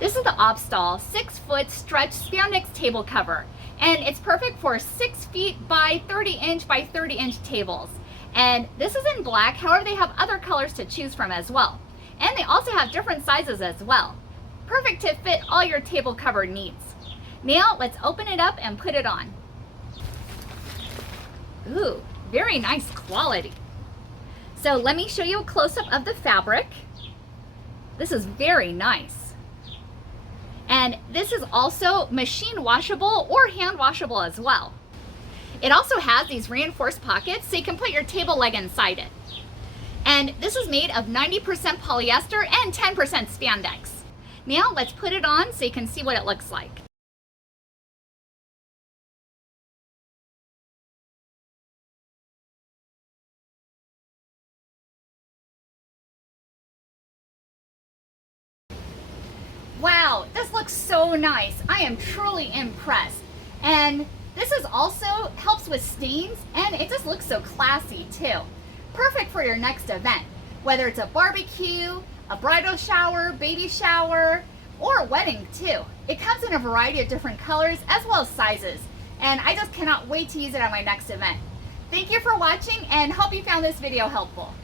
This is the Obstal 6-foot stretch spandex table cover, and it's perfect for 6 feet by 30-inch by 30-inch tables. And this is in black, however they have other colors to choose from as well. And they also have different sizes as well. Perfect to fit all your table cover needs. Now let's open it up and put it on. Ooh, very nice quality. So let me show you a close-up of the fabric. This is very nice. And this is also machine washable or hand washable as well. It also has these reinforced pockets so you can put your table leg inside it. And this is made of 90% polyester and 10% spandex. Now let's put it on so you can see what it looks like. Wow, this looks so nice. I am truly impressed. And this is also helps with stains, and it just looks so classy too. Perfect for your next event, whether it's a barbecue, a bridal shower, baby shower, or a wedding too. It comes in a variety of different colors as well as sizes, and I just cannot wait to use it at my next event. Thank you for watching and hope you found this video helpful.